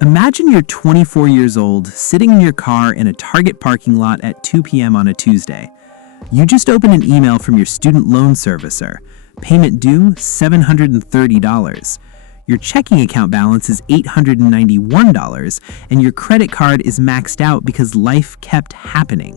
Imagine you're 24 years old, sitting in your car in a Target parking lot at 2 p.m. on a Tuesday. You just open an email from your student loan servicer. Payment due, $730. Your checking account balance is $891, and your credit card is maxed out because life kept happening.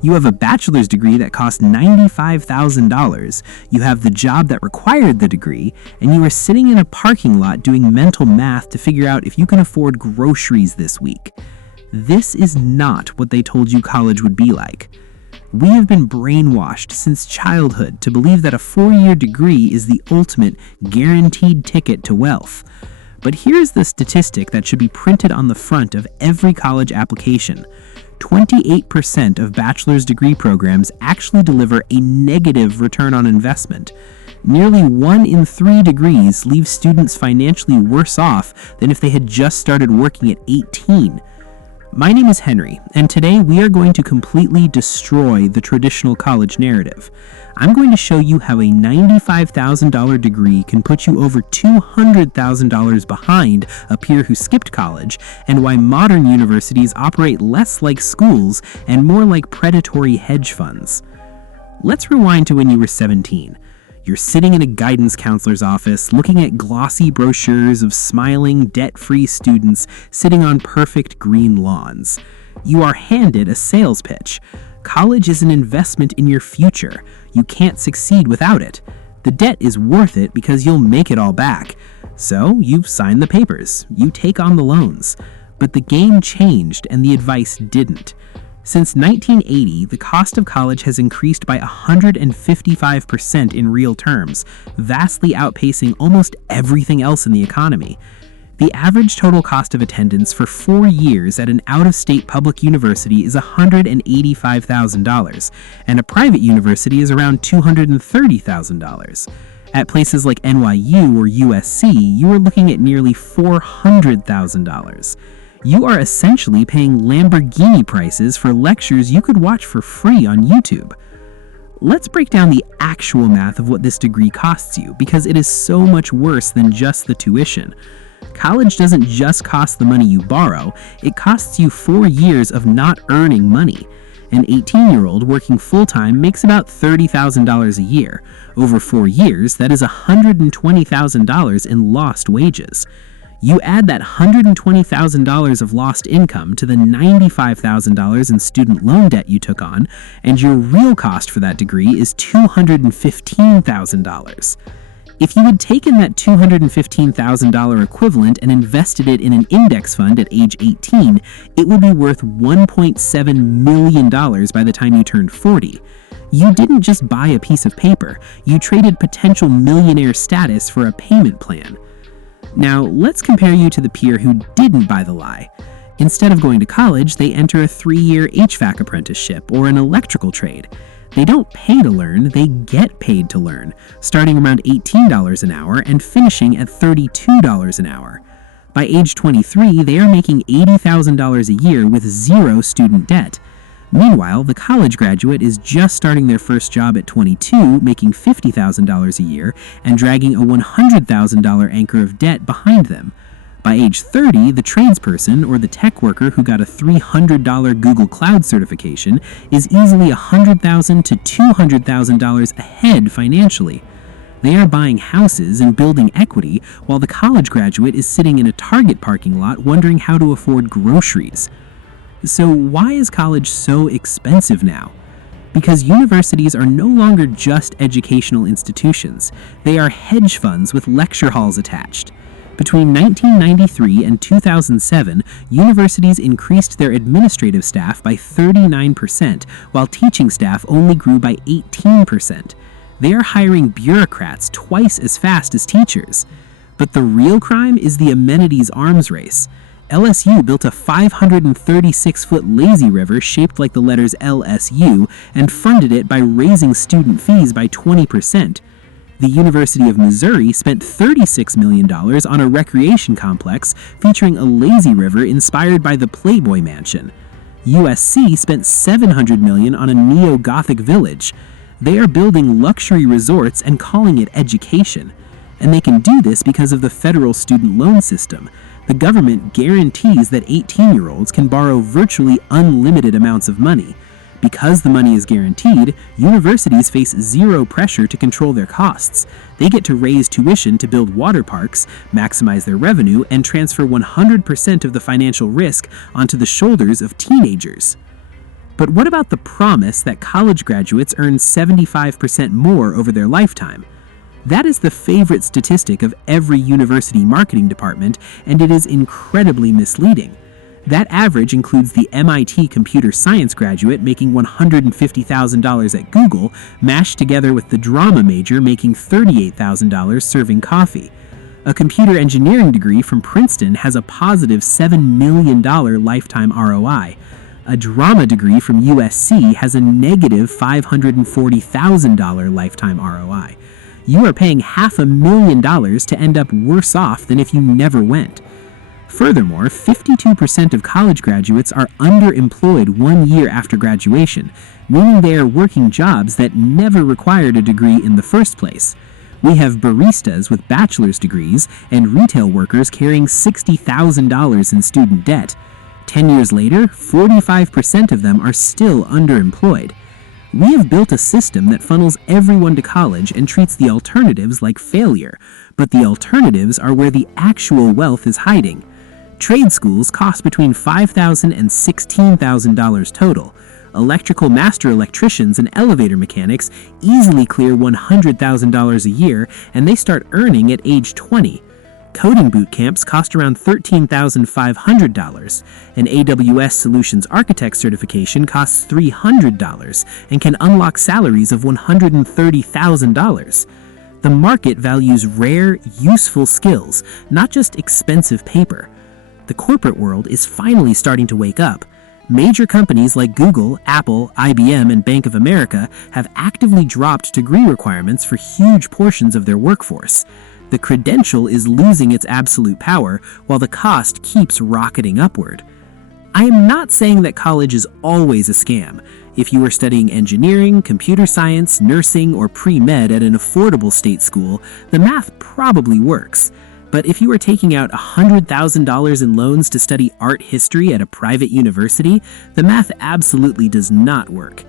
You have a bachelor's degree that cost $95,000, you have the job that required the degree, and you are sitting in a parking lot doing mental math to figure out if you can afford groceries this week. This is not what they told you college would be like. We have been brainwashed since childhood to believe that a 4-year degree is the ultimate guaranteed ticket to wealth. But here's the statistic that should be printed on the front of every college application. 28% of bachelor's degree programs actually deliver a negative return on investment. Nearly 1 in 3 degrees leave students financially worse off than if they had just started working at 18. My name is Henry, and today we are going to completely destroy the traditional college narrative. I'm going to show you how a $95,000 degree can put you over $200,000 behind a peer who skipped college, and why modern universities operate less like schools and more like predatory hedge funds. Let's rewind to when you were 17. You're sitting in a guidance counselor's office looking at glossy brochures of smiling, debt-free students sitting on perfect green lawns. You are handed a sales pitch. College is an investment in your future. You can't succeed without it. The debt is worth it because you'll make it all back. So you sign the papers. You take on the loans. But the game changed and the advice didn't. Since 1980, the cost of college has increased by 155% in real terms, vastly outpacing almost everything else in the economy. The average total cost of attendance for 4 years at an out-of-state public university is $185,000, and a private university is around $230,000. At places like NYU or USC, you are looking at nearly $400,000. You are essentially paying Lamborghini prices for lectures you could watch for free on YouTube. Let's break down the actual math of what this degree costs you, because it is so much worse than just the tuition. College doesn't just cost the money you borrow, it costs you 4 years of not earning money. An 18-year-old working full-time makes about $30,000 a year. Over 4 years, that is $120,000 in lost wages. You add that $120,000 of lost income to the $95,000 in student loan debt you took on, and your real cost for that degree is $215,000. If you had taken that $215,000 equivalent and invested it in an index fund at age 18, it would be worth $1.7 million by the time you turned 40. You didn't just buy a piece of paper, you traded potential millionaire status for a payment plan. Now, let's compare you to the peer who didn't buy the lie. Instead of going to college, they enter a 3-year HVAC apprenticeship or an electrical trade. They don't pay to learn, they get paid to learn, starting around $18 an hour and finishing at $32 an hour. By age 23, they are making $80,000 a year with 0 student debt. Meanwhile, the college graduate is just starting their first job at 22, making $50,000 a year, and dragging a $100,000 anchor of debt behind them. By age 30, the tradesperson or the tech worker who got a $300 Google Cloud certification is easily $100,000 to $200,000 ahead financially. They are buying houses and building equity, while the college graduate is sitting in a Target parking lot wondering how to afford groceries. So why is college so expensive now? Because universities are no longer just educational institutions. They are hedge funds with lecture halls attached. Between 1993 and 2007, universities increased their administrative staff by 39%, while teaching staff only grew by 18%. They are hiring bureaucrats twice as fast as teachers. But the real crime is the amenities arms race. LSU built a 536-foot lazy river shaped like the letters LSU and funded it by raising student fees by 20%. The University of Missouri spent $36 million on a recreation complex featuring a lazy river inspired by the Playboy Mansion. USC spent $700 million on a neo-Gothic village. They are building luxury resorts and calling it education. And they can do this because of the federal student loan system. The government guarantees that 18-year-olds can borrow virtually unlimited amounts of money. Because the money is guaranteed, universities face zero pressure to control their costs. They get to raise tuition to build water parks, maximize their revenue, and transfer 100% of the financial risk onto the shoulders of teenagers. But what about the promise that college graduates earn 75% more over their lifetime? That is the favorite statistic of every university marketing department, and it is incredibly misleading. That average includes the MIT computer science graduate making $150,000 at Google, mashed together with the drama major making $38,000 serving coffee. A computer engineering degree from Princeton has a positive $7 million lifetime ROI. A drama degree from USC has a negative $540,000 lifetime ROI. You are paying $500,000 to end up worse off than if you never went. Furthermore, 52% of college graduates are underemployed 1 year after graduation, meaning they are working jobs that never required a degree in the first place. We have baristas with bachelor's degrees and retail workers carrying $60,000 in student debt. 10 years later, 45% of them are still underemployed. We have built a system that funnels everyone to college and treats the alternatives like failure, but the alternatives are where the actual wealth is hiding. Trade schools cost between $5,000 and $16,000 total. Electrical master electricians and elevator mechanics easily clear $100,000 a year, and they start earning at age 20. Coding boot camps cost around $13,500. An AWS Solutions Architect certification costs $300 and can unlock salaries of $130,000. The market values rare, useful skills, not just expensive paper. The corporate world is finally starting to wake up. Major companies like Google, Apple, IBM, and Bank of America have actively dropped degree requirements for huge portions of their workforce. The credential is losing its absolute power, while the cost keeps rocketing upward. I am not saying that college is always a scam. If you are studying engineering, computer science, nursing, or pre-med at an affordable state school, the math probably works. But if you are taking out $100,000 in loans to study art history at a private university, the math absolutely does not work.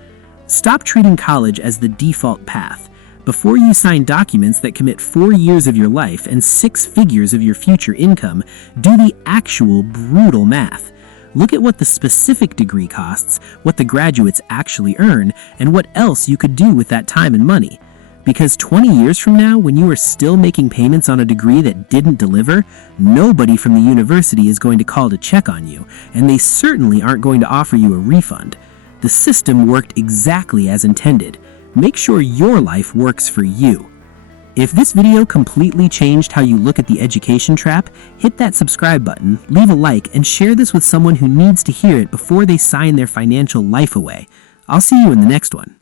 Stop treating college as the default path. Before you sign documents that commit 4 years of your life and 6 figures of your future income, do the actual brutal math. Look at what the specific degree costs, what the graduates actually earn, and what else you could do with that time and money. Because 20 years from now, when you are still making payments on a degree that didn't deliver, nobody from the university is going to call to check on you, and they certainly aren't going to offer you a refund. The system worked exactly as intended. Make sure your life works for you. If this video completely changed how you look at the education trap, hit that subscribe button, leave a like, and share this with someone who needs to hear it before they sign their financial life away. I'll see you in the next one.